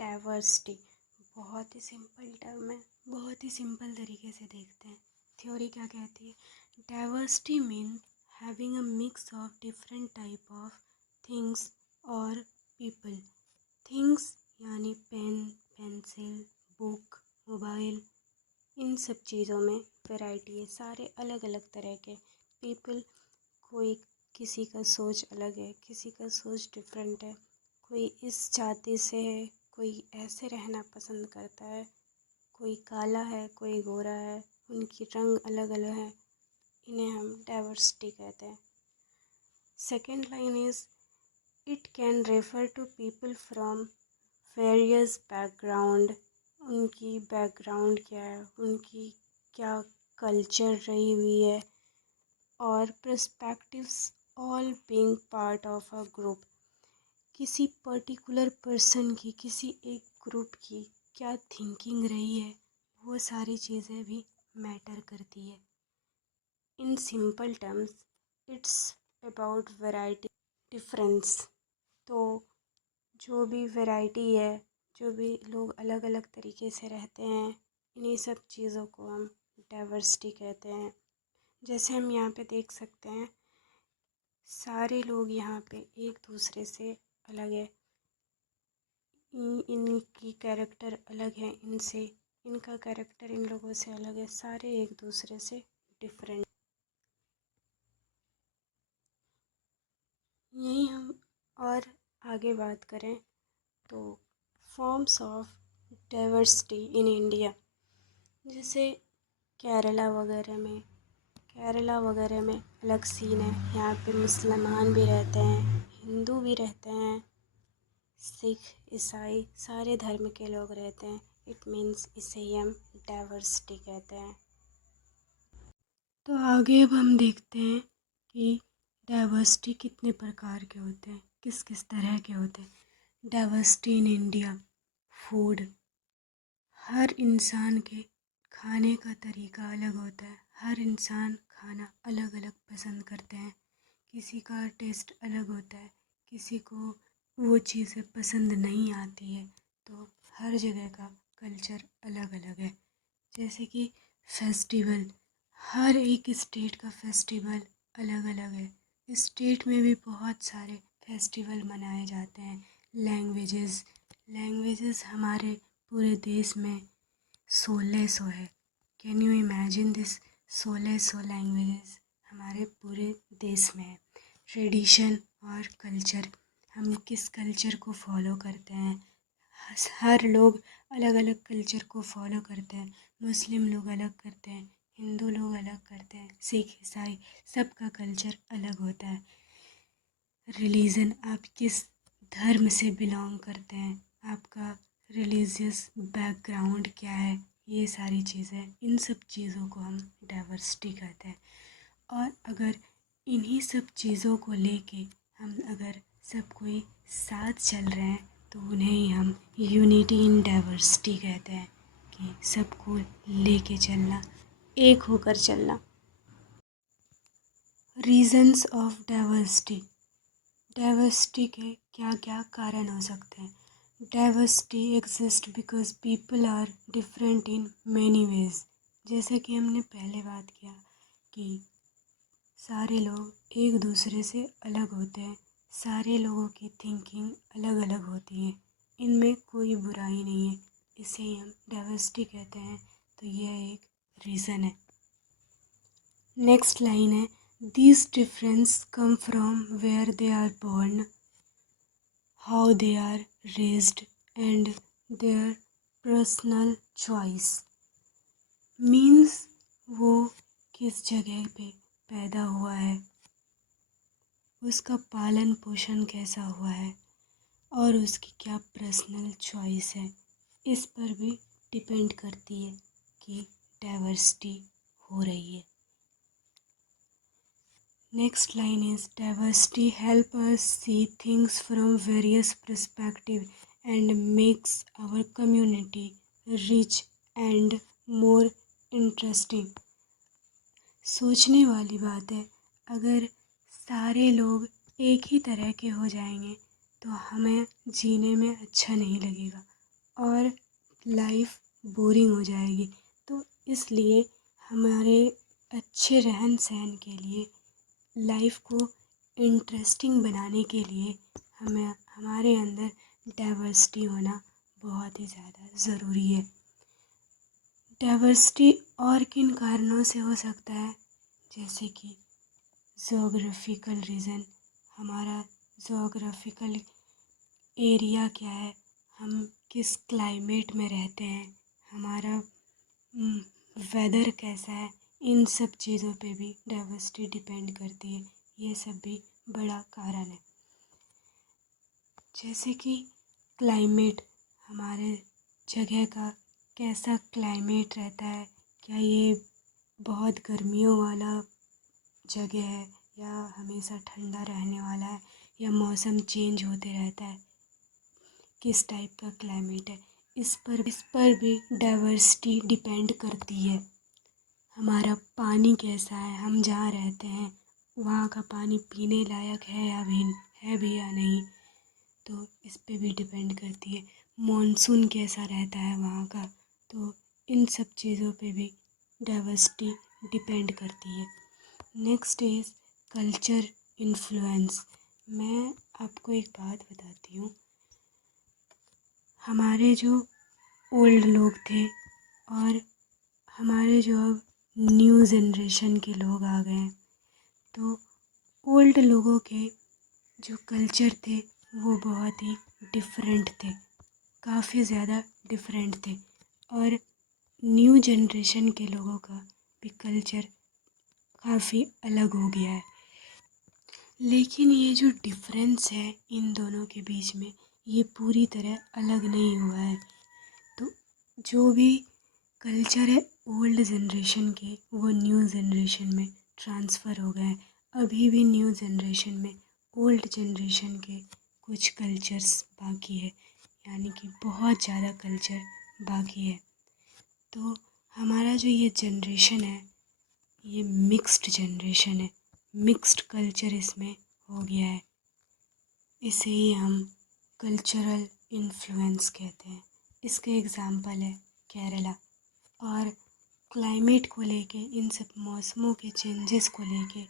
Diversity बहुत ही simple term है, बहुत ही सिंपल तरीके से देखते हैं। थ्योरी क्या कहती है? Diversity mean having a mix of different type of things और पीपल। थिंग्स यानी पेन, पेंसिल, बुक, मोबाइल, इन सब चीज़ों में वैरायटी है, सारे अलग अलग तरह के। पीपल, कोई किसी का सोच अलग है, किसी का सोच डिफरेंट है, कोई इस जाति से है, कोई ऐसे रहना पसंद करता है, कोई काला है, कोई गोरा है, उनकी रंग अलग अलग है, इन्हें हम डाइवर्सिटी कहते हैं। Second line is it can refer to people from various background. उनकी बैकग्राउंड क्या है, उनकी क्या कल्चर रही हुई है, और perspectives all being part of a group. किसी पर्टिकुलर पर्सन की, किसी एक ग्रुप की क्या थिंकिंग रही है, वो सारी चीज़ें भी मैटर करती है। In simple terms it's about variety, difference. तो जो भी वैरायटी है, जो भी लोग अलग अलग तरीके से रहते हैं, इन्हीं सब चीज़ों को हम डाइवर्सिटी कहते हैं। जैसे हम यहाँ पे देख सकते हैं, सारे लोग यहाँ पे एक दूसरे से अलग है, इनकी कैरेक्टर अलग है इनसे, इनका कैरेक्टर इन लोगों से अलग है, सारे एक दूसरे से डिफरेंट। यहीं हम और आगे बात करें तो forms of diversity in India, जैसे केरला वगैरह में अलग सीन है। यहाँ पे मुसलमान भी रहते हैं, हिंदू भी रहते हैं, सिख, ईसाई, सारे धर्म के लोग रहते हैं। इट मीन्स इसे ही हम डाइवर्सिटी कहते हैं। तो आगे अब हम देखते हैं कि डाइवर्सिटी कितने प्रकार के होते हैं, किस किस तरह के होते हैं। Diversity in India, food. हर इंसान के खाने का तरीका अलग होता है, हर इंसान खाना अलग अलग पसंद करते हैं, किसी का टेस्ट अलग होता है, किसी को वो चीज़ें पसंद नहीं आती है। तो हर जगह का कल्चर अलग अलग है। जैसे कि फेस्टिवल, हर एक स्टेट का फेस्टिवल अलग अलग है। स्टेट में भी बहुत सारे फेस्टिवल मनाए जाते हैं। लैंग्वेजेस हमारे पूरे देश में 1600 है। Can you imagine this? 1600 languages हमारे पूरे देश में है। ट्रेडिशन और कल्चर, हम किस कल्चर को फॉलो करते हैं, हर लोग अलग अलग कल्चर को फॉलो करते हैं। मुस्लिम लोग अलग करते हैं, हिंदू लोग अलग करते हैं, सिख, ईसाई, सबका कल्चर अलग होता है। रिलीजन, आप किस धर्म से बिलोंग करते हैं, आपका रिलीजियस बैकग्राउंड क्या है, ये सारी चीज़ें, इन सब चीज़ों को हम डाइवर्सिटी कहते हैं। और अगर इन्हीं सब चीज़ों को लेके हम अगर सब कोई साथ चल रहे हैं तो उन्हें ही हम यूनिटी इन डाइवर्सिटी कहते हैं, कि सबको लेके चलना, एक होकर चलना। रीजंस ऑफ डाइवर्सिटी, डाइवर्सिटी के क्या क्या कारण हो सकते हैं। Diversity exist because people are different in many ways. जैसे कि हमने पहले बात किया कि सारे लोग एक दूसरे से अलग होते हैं, सारे लोगों की थिंकिंग अलग अलग होती है, इनमें कोई बुराई नहीं है, इसे ही हम डाइवर्सिटी कहते हैं। तो यह एक रीज़न है। नेक्स्ट लाइन है, these difference come from where they are born, how they are raised and their personal choice. Means वो किस जगह पे पैदा हुआ है, उसका पालन पोषण कैसा हुआ है, और उसकी क्या पर्सनल चॉइस है, इस पर भी डिपेंड करती है कि डाइवर्सिटी हो रही है। Next line is diversity help us see things from various perspective and makes our community rich and more interesting. सोचने वाली बात है, अगर सारे लोग एक ही तरह के हो जाएंगे तो हमें जीने में अच्छा नहीं लगेगा। और लाइफ बोरिंग हो जाएगी। तो इसलिए हमारे अच्छे रहन सहन के लिए, लाइफ को इंटरेस्टिंग बनाने के लिए हमें हमारे अंदर डाइवर्सिटी होना बहुत ही ज़्यादा ज़रूरी है। डाइवर्सिटी और किन कारणों से हो सकता है, जैसे कि जोग्राफिकल रीज़न, हमारा जोग्राफिकल एरिया क्या है, हम किस क्लाइमेट में रहते हैं, हमारा वेदर कैसा है, इन सब चीज़ों पे भी डाइवर्सिटी डिपेंड करती है। ये सब भी बड़ा कारण है। जैसे कि क्लाइमेट, हमारे जगह का कैसा क्लाइमेट रहता है, क्या ये बहुत गर्मियों वाला जगह है या हमेशा ठंडा रहने वाला है, या मौसम चेंज होते रहता है, किस टाइप का क्लाइमेट है, इस पर भी डाइवर्सिटी डिपेंड करती है। हमारा पानी कैसा है, हम जहाँ रहते हैं वहाँ का पानी पीने लायक है या नहीं, तो इस पे भी डिपेंड करती है। मॉनसून कैसा रहता है वहाँ का, तो इन सब चीज़ों पे भी डाइवर्सिटी डिपेंड करती है। Next is culture influence. मैं आपको एक बात बताती हूँ। हमारे जो ओल्ड लोग थे और हमारे जो अब न्यू जनरेशन के लोग आ गए हैं, तो ओल्ड लोगों के जो कल्चर थे वो बहुत ही डिफरेंट थे, काफ़ी ज़्यादा डिफरेंट थे। और न्यू जनरेशन के लोगों का भी कल्चर काफ़ी अलग हो गया है। लेकिन ये जो डिफरेंस है इन दोनों के बीच में, ये पूरी तरह अलग नहीं हुआ है। तो जो भी कल्चर है ओल्ड जनरेशन के, वो न्यू जनरेशन में ट्रांसफ़र हो गए हैं। अभी भी न्यू जनरेशन में ओल्ड जनरेशन के कुछ कल्चर्स बाकी है, यानी कि बहुत ज़्यादा कल्चर बाकी है। तो हमारा जो ये जनरेशन है, ये मिक्स्ड जनरेशन है, मिक्स्ड कल्चर इसमें हो गया है। इसे ही हम कल्चरल इन्फ्लुएंस कहते हैं। इसके एग्ज़ाम्पल है केरला। और क्लाइमेट को लेके, इन सब मौसमों के चेंजेस को लेके